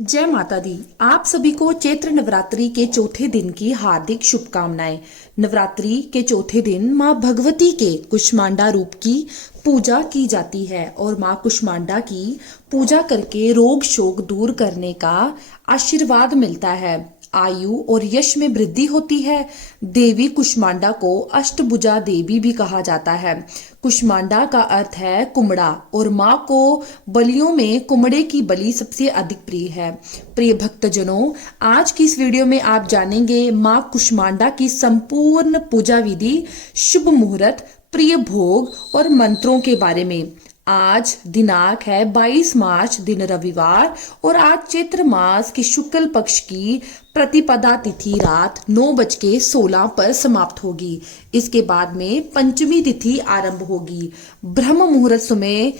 जय माता दी। आप सभी को चैत्र नवरात्रि के चौथे दिन की हार्दिक शुभकामनाएं। नवरात्रि के चौथे दिन माँ भगवती के कुष्मांडा रूप की पूजा की जाती है और माँ कुष्मांडा की पूजा करके रोग शोक दूर करने का आशीर्वाद मिलता है। आयु और यश में वृद्धि होती है। देवी कुष्मांडा को अष्टभुजा देवी भी कहा जाता है। कुष्मांडा का अर्थ है कुमड़ा और माँ को बलियों में कुमड़े की बलि सबसे अधिक प्रिय है। प्रिय भक्तजनों, आज की इस वीडियो में आप जानेंगे माँ कुष्मांडा की संपूर्ण पूजा विधि, शुभ मुहूर्त, प्रिय भोग और मंत्रों के बारे में। आज दिनांक है 22 मार्च, दिन रविवार, और आज चैत्र मास की शुक्ल पक्ष की प्रतिपदा तिथि रात 9:16 पर समाप्त होगी। इसके बाद में पंचमी तिथि आरंभ होगी। ब्रह्म मुहूर्त समय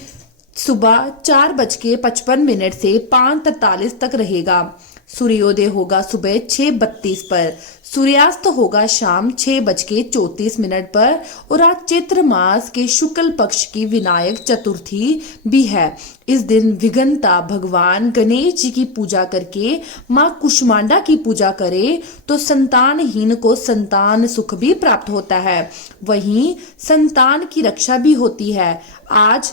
सुबह 4:55 से 5:43 तक रहेगा। सूर्योदय होगा सुबह 6:32 पर, सूर्यास्त होगा शाम 6:34 पर और आज चैत्र मास के शुक्ल पक्ष की विनायक चतुर्थी भी है। इस दिन विघ्नता भगवान गणेश जी की पूजा करके माँ कुष्मांडा की पूजा करे तो संतानहीन को संतान सुख भी प्राप्त होता है, वहीं संतान की रक्षा भी होती है। आज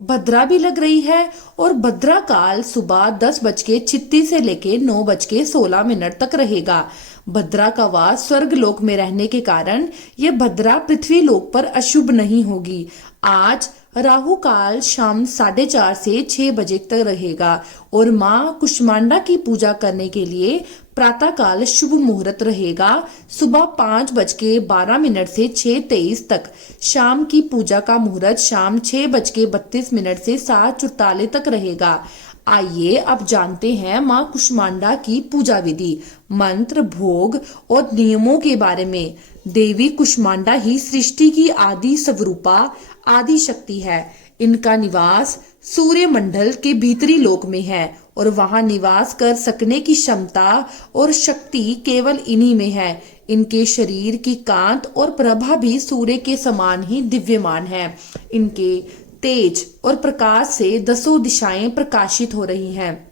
भद्रा भी लग रही है और भद्रा काल सुबह 10:36 से लेके 9:16 तक रहेगा। भद्रा का वास स्वर्ग लोक में रहने के कारण यह भद्रा पृथ्वी लोक पर अशुभ नहीं होगी। आज राहु काल शाम 4:30 से 6 बजे तक रहेगा और माँ कुष्मांडा की पूजा करने के लिए प्रातः काल शुभ मुहूर्त रहेगा सुबह 5:12 से 6:23 तक। शाम की पूजा का मुहूर्त शाम 6:32 से 7:44 तक रहेगा। आइए अब जानते हैं माँ कुष्मांडा की पूजा विधि, मंत्र, भोग और नियमों के बारे में। देवी कुष्मांडा ही सृष्टि की आदि स्वरूपा आदि शक्ति है। इनका निवास सूर्य मंडल के भीतरी लोक में है और वहां निवास कर सकने की क्षमता और शक्ति केवल इन्हीं में है। इनके शरीर की कांत और प्रभा भी सूर्य के समान ही दिव्यमान है। इनके तेज और प्रकाश से 10 दिशाएं प्रकाशित हो रही हैं।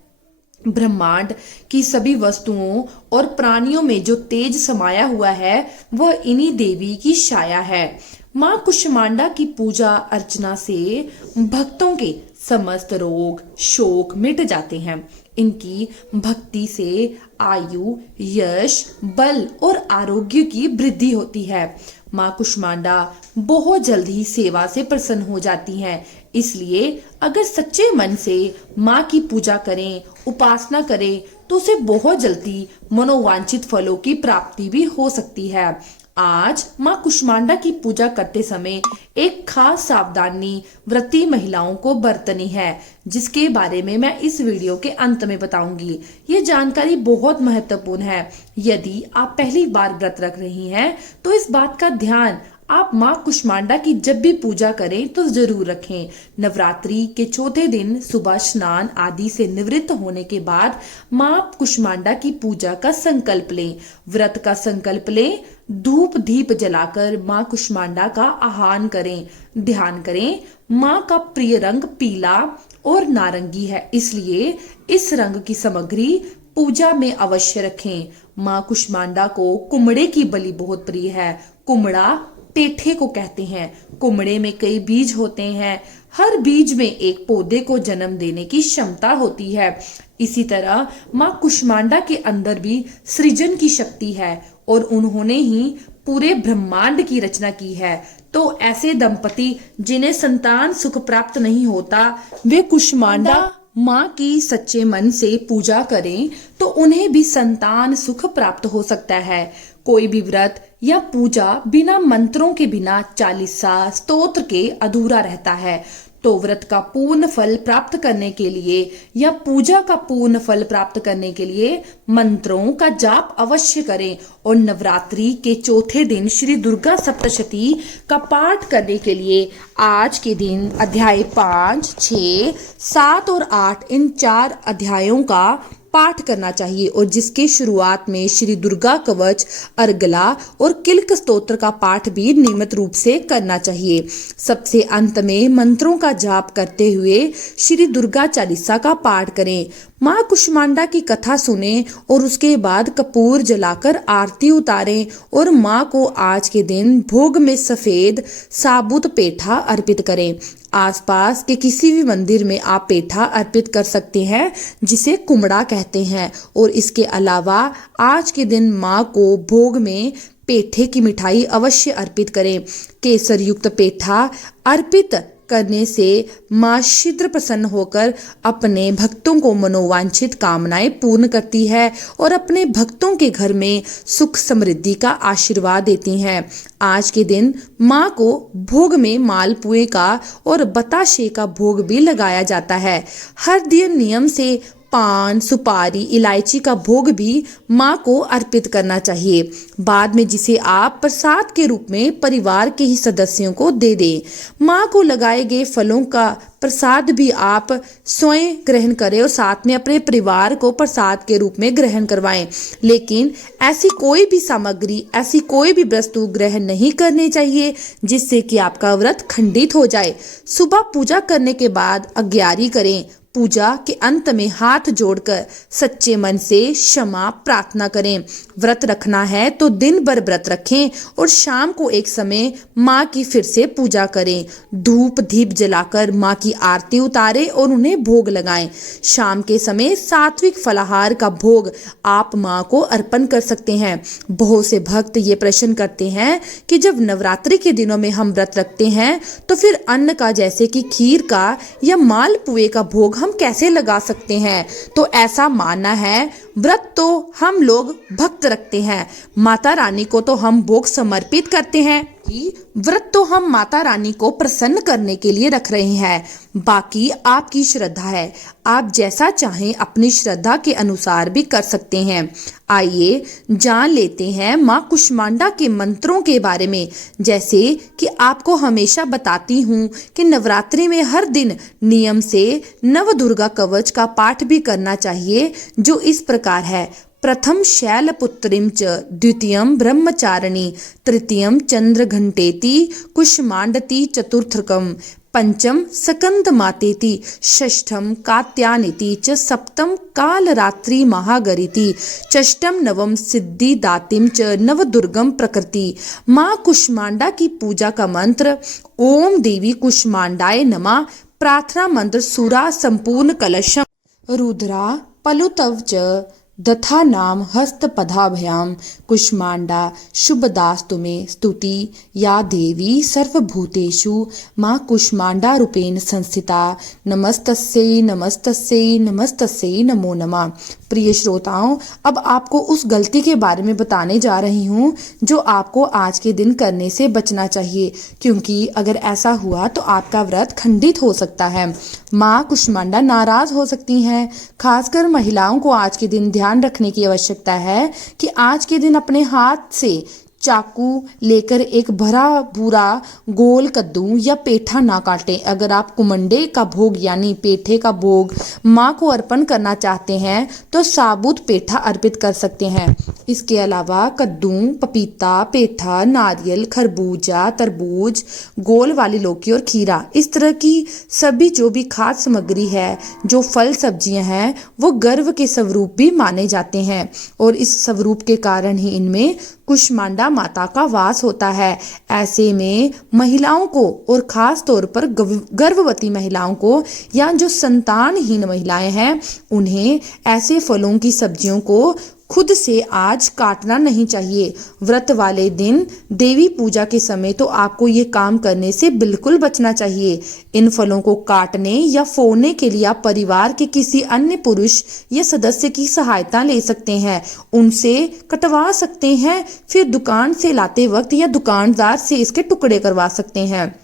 ब्रह्मांड की सभी वस्तुओं और प्राणियों में जो तेज समाया हुआ है वह इन्हीं देवी की छाया है। माँ कुष्मांडा की पूजा अर्चना से भक्तों के समस्त रोग शोक मिट जाते हैं। इनकी भक्ति से आयु, यश, बल और आरोग्य की वृद्धि होती है। माँ कुष्मांडा बहुत जल्द ही सेवा से प्रसन्न हो जाती हैं। इसलिए अगर सच्चे मन से माँ की पूजा करें, उपासना करें तो उसे बहुत जल्दी मनोवांछित फलों की प्राप्ति भी हो सकती है। आज माँ कुष्मांडा की पूजा करते समय एक खास सावधानी व्रती महिलाओं को बरतनी है, जिसके बारे में मैं इस वीडियो के अंत में बताऊंगी। ये जानकारी बहुत महत्वपूर्ण है। यदि आप पहली बार व्रत रख रही हैं तो इस बात का ध्यान आप माँ कुष्मांडा की जब भी पूजा करें तो जरूर रखें। नवरात्रि के चौथे दिन सुबह स्नान आदि से निवृत्त होने के बाद माँ कुष्मांडा की पूजा का संकल्प लें। व्रत का संकल्प लें, धूप दीप जलाकर माँ कुष्मांडा का आह्वान करें। ध्यान करें, माँ का प्रिय रंग पीला और नारंगी है, इसलिए इस रंग की सामग्री पूजा में अवश्य रखें। माँ कुष्मांडा को कुमड़े की बलि बहुत प्रिय है। कुमड़ा पेठे को कहते हैं। कुमड़े में कई बीज होते हैं। हर बीज में एक पौधे को जन्म देने की क्षमता होती है। इसी तरह माँ कुष्मांडा के अंदर भी सृजन की शक्ति है और उन्होंने ही पूरे ब्रह्मांड की रचना की है। तो ऐसे दंपति जिन्हें संतान सुख प्राप्त नहीं होता, वे कुष्मांडा माँ की सच्चे मन से पूजा करें तो उन्हें भी संतान सुख प्राप्त हो सकता है। कोई भी व्रत या पूजा बिना मंत्रों के, बिना चालीसा स्तोत्र के अधूरा रहता है। तो व्रत का पूर्ण फल प्राप्त करने के लिए या पूजा का पूर्ण फल प्राप्त करने के लिए मंत्रों का जाप अवश्य करें और नवरात्रि के चौथे दिन श्री दुर्गा सप्तशती का पाठ करने के लिए आज के दिन अध्याय 5, 6, 7 और 8 इन 4 अध्यायों का पाठ करना चाहिए और जिसके शुरुआत में श्री दुर्गा कवच, अर्गला और किल्क स्तोत्र का पाठ भी नियमित रूप से करना चाहिए। सबसे अंत में मंत्रों का जाप करते हुए श्री दुर्गा चालीसा का पाठ करें। माँ कुष्मांडा की कथा सुने और उसके बाद कपूर जलाकर आरती उतारें और माँ को आज के दिन भोग में सफेद साबुत पेठा अर्पित करें। आसपास के किसी भी मंदिर में आप पेठा अर्पित कर सकते हैं, जिसे कुमड़ा कहते हैं। और इसके अलावा आज के दिन माँ को भोग में पेठे की मिठाई अवश्य अर्पित करें। केसर युक्त पेठा अर्पित करने से माँ शीघ्र प्रसन्न होकर अपने भक्तों को मनोवांछित कामनाएं पूर्ण करती है और अपने भक्तों के घर में सुख समृद्धि का आशीर्वाद देती हैं। आज के दिन माँ को भोग में मालपुए का और बताशे का भोग भी लगाया जाता है। हर दिन नियम से पान, सुपारी, इलायची का भोग भी माँ को अर्पित करना चाहिए, बाद में जिसे आप प्रसाद के रूप में परिवार के ही सदस्यों को दे दें। माँ को लगाए गए फलों का प्रसाद भी आप स्वयं ग्रहण करें और साथ में अपने परिवार को प्रसाद के रूप में ग्रहण करवाएं। लेकिन ऐसी कोई भी सामग्री, ऐसी कोई भी वस्तु ग्रहण नहीं करनी चाहिए जिससे कि आपका व्रत खंडित हो जाए। सुबह पूजा करने के बाद अग्यारी करें। पूजा के अंत में हाथ जोड़कर सच्चे मन से क्षमा प्रार्थना करें। व्रत रखना है तो दिन भर व्रत रखें और शाम को एक समय माँ की फिर से पूजा करें। धूप दीप जलाकर माँ की आरती उतारें और उन्हें भोग लगाएं। शाम के समय सात्विक फलाहार का भोग आप माँ को अर्पण कर सकते हैं। बहुत से भक्त ये प्रश्न करते हैं कि जब नवरात्रि के दिनों में हम व्रत रखते हैं तो फिर अन्न का, जैसे कि खीर का या मालपुए का भोग हम कैसे लगा सकते हैं। तो ऐसा मानना है, व्रत तो हम लोग भक्त रखते हैं, माता रानी को तो हम भोग समर्पित करते हैं कि व्रत तो हम माता रानी को प्रसन्न करने के लिए रख रहे हैं। बाकी आपकी श्रद्धा है, आप जैसा चाहें अपनी श्रद्धा के अनुसार भी कर सकते हैं। आइए जान लेते हैं माँ कुष्मांडा के मंत्रों के बारे में। जैसे कि आपको हमेशा बताती हूँ कि नवरात्रि में हर दिन नियम से नवदुर्गा कवच का पाठ भी करना चाहिए, जो इस प्रकार है। प्रथम शैलपुत्रीं च, द्वितीयं ब्रह्मचारिणी, तृतीयं चंद्रघंटेति, कुष्मांडति चतुर्थकम, पंचम स्कंदमातेति, षष्ठम कात्यायनीति च, सप्तम कालरात्रि महागरीति, षष्ठम नवम सिद्धिदातिं च, नवदुर्गम प्रकृति। माँ कुष्मांडा की पूजा का मंत्र ओम देवी कुष्मांडाय नमः। प्रार्थना मंत्र सूरा संपूर्ण कलशम रुद्रा पलुतव च दथा नाम हस्तपदाभ्याम कुष्मांडा शुभदास्तु में स्तुति या देवी सर्वभूतेषु माँ कुष्मांडा रूपेण संस्थिता। नमस्तस्यै नमस्तस्यै नमस्तस्यै नमो नमः। प्रिय श्रोताओं, अब आपको उस गलती के बारे में बताने जा रही हूँ जो आपको आज के दिन करने से बचना चाहिए, क्योंकि अगर ऐसा हुआ तो आपका व्रत खंडित हो सकता है। माँ कुष्मांडा नाराज हो सकती हैं। खासकर महिलाओं को आज के दिन ध्यान रखने की आवश्यकता है कि आज के दिन अपने हाथ से चाकू लेकर एक भरा पूरा गोल कद्दू या पेठा ना काटें। अगर आप कुमंडे का भोग यानी पेठे का भोग माँ को अर्पण करना चाहते हैं तो साबुत पेठा अर्पित कर सकते हैं। इसके अलावा कद्दू, पपीता, पेठा, नारियल, खरबूजा, तरबूज, गोल वाली लौकी और खीरा, इस तरह की सभी जो भी खाद्य सामग्री है, जो फल सब्जियां हैं, वो गर्व के स्वरूप भी माने जाते हैं और इस स्वरूप के कारण ही इनमें कुष्मांडा माता का वास होता है। ऐसे में महिलाओं को और खास तौर पर गर्भवती महिलाओं को या जो संतानहीन महिलाएं हैं, उन्हें ऐसे फलों की सब्जियों को खुद से आज काटना नहीं चाहिए। व्रत वाले दिन देवी पूजा के समय तो आपको ये काम करने से बिल्कुल बचना चाहिए। इन फलों को काटने या फोड़ने के लिए आप परिवार के किसी अन्य पुरुष या सदस्य की सहायता ले सकते हैं, उनसे कटवा सकते हैं, फिर दुकान से लाते वक्त या दुकानदार से इसके टुकड़े करवा सकते हैं।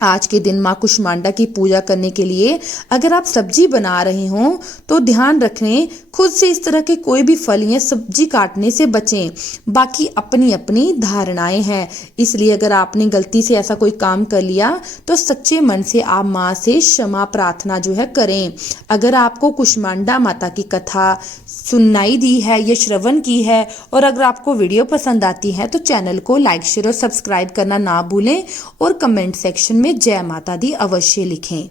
आज के दिन माँ कुष्मांडा की पूजा करने के लिए अगर आप सब्जी बना रहे हों तो ध्यान रखें, खुद से इस तरह के कोई भी फल या सब्जी काटने से बचें। बाकी अपनी अपनी धारणाएं हैं, इसलिए अगर आपने गलती से ऐसा कोई काम कर लिया तो सच्चे मन से आप माँ से क्षमा प्रार्थना जो है करें। अगर आपको कुष्मांडा माता की कथा सुनाई दी है या श्रवण की है और अगर आपको वीडियो पसंद आती है तो चैनल को लाइक, शेयर और सब्सक्राइब करना ना भूलें और कमेंट सेक्शन में जय माता दी अवश्य लिखें।